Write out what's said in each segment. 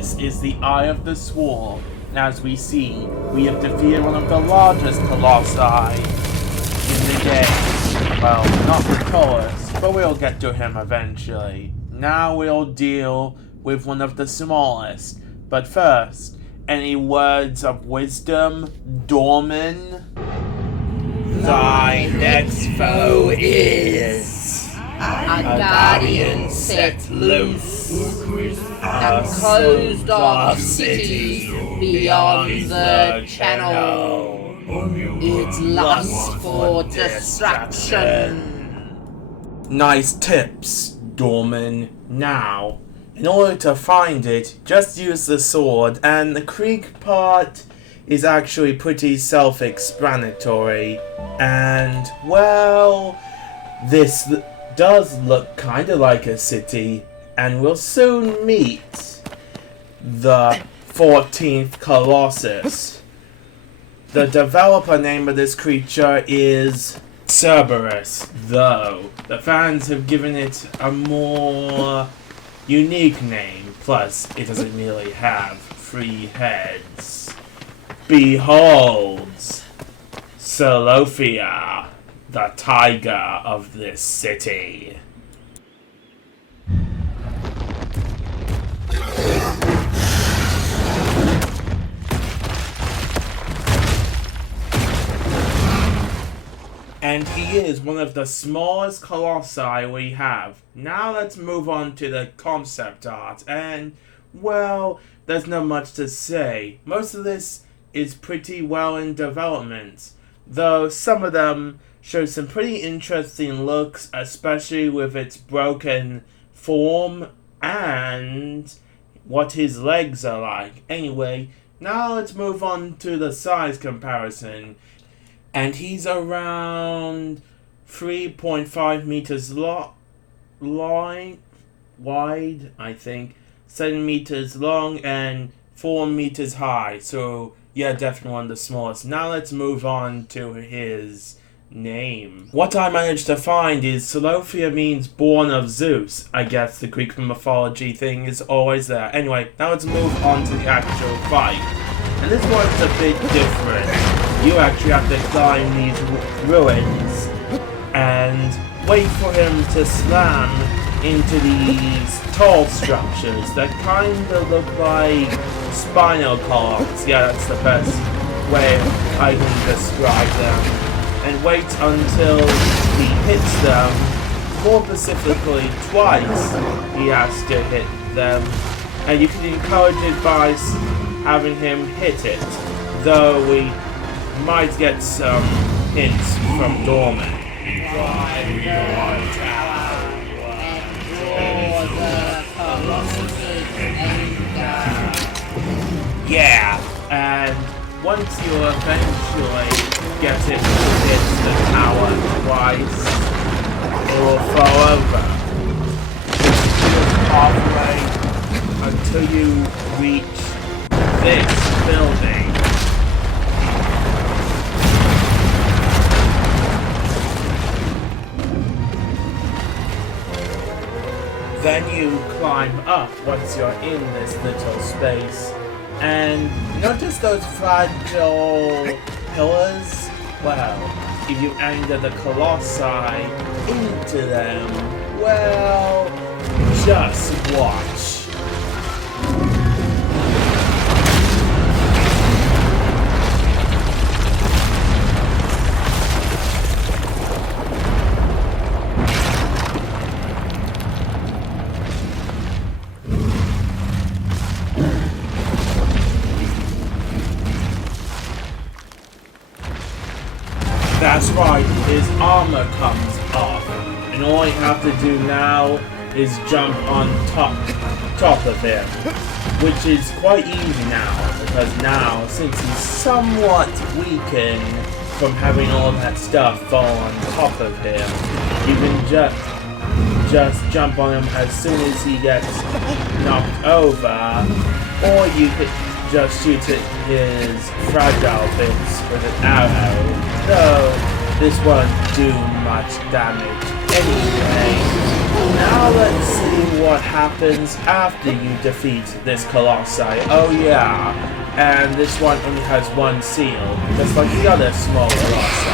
This is the Eye of the Swarm, and as we see, we have defeated one of the largest colossi in the game. Well, not the tallest, but we'll get to him eventually. Now we'll deal with one of the smallest, but first, any words of wisdom, Dorman? Thy next foe is a guardian set loose, a closed-off city beyond the channel. Its lust for destruction. Nice tips, Dorman. Now, in order to find it, just use the sword, and the creek part is actually pretty self-explanatory. And, well, this does look kinda like a city, and we'll soon meet the 14th Colossus. The developer name of this creature is Cerberus, though the fans have given it a more unique name, plus it doesn't really have 3 heads. Behold, Celophia, the tiger of this city. And he is one of the smallest colossi we have. Now let's move on to the concept art, and, well, there's not much to say. Most of this is pretty well in development, though some of them show some pretty interesting looks, especially with its broken form and what his legs are like. Anyway, now let's move on to the size comparison. And he's around 3.5 meters wide, I think, 7 meters long, and 4 meters high. So, yeah, definitely one of the smallest. Now let's move on to his name. What I managed to find is Celophia means born of Zeus. I guess the Greek mythology thing is always there. Anyway, now let's move on to the actual fight. And this one's a bit different. You actually have to climb these ruins and wait for him to slam into these tall structures that kind of look like spinal columns. Yeah, that's the best way I can describe them. And wait until he hits them. More specifically, twice he has to hit them. And you can encourage it by having him hit it, though we might get some hints from Dorman. Yeah, and once you eventually get it to hit the tower twice, it will fall over. Just halfway until you reach this building. Then you climb up once you're in this little space, and notice those fragile pillars? Well, if you anchor the colossi into them, well, just watch. That's right, his armor comes off, and all you have to do now is jump on top of him, which is quite easy now, because now, since he's somewhat weakened from having all that stuff fall on top of him, you can just jump on him as soon as he gets knocked over, or you could just shoot at his fragile bits with an arrow. Though this won't do much damage anyway. now let's see what happens after you defeat this Colossi. Oh yeah, and this one only has one seal, just like the other small Colossi.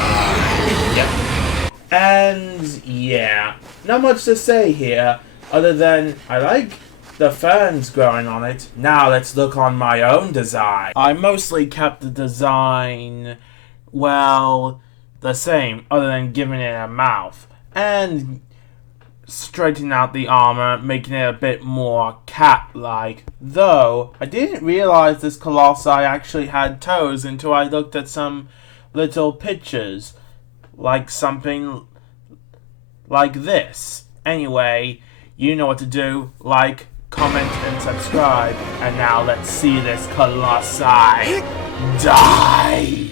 Yep. And yeah, not much to say here, other than I like the ferns growing on it. Now let's look on my own design. I mostly kept the design, well, the same, other than giving it a mouth. And straightening out the armor, making it a bit more cat-like. Though, I didn't realize this Colossi actually had toes until I looked at some little pictures. Like something like this. Anyway, you know what to do. Like, comment, and subscribe. And now let's see this Colossi die!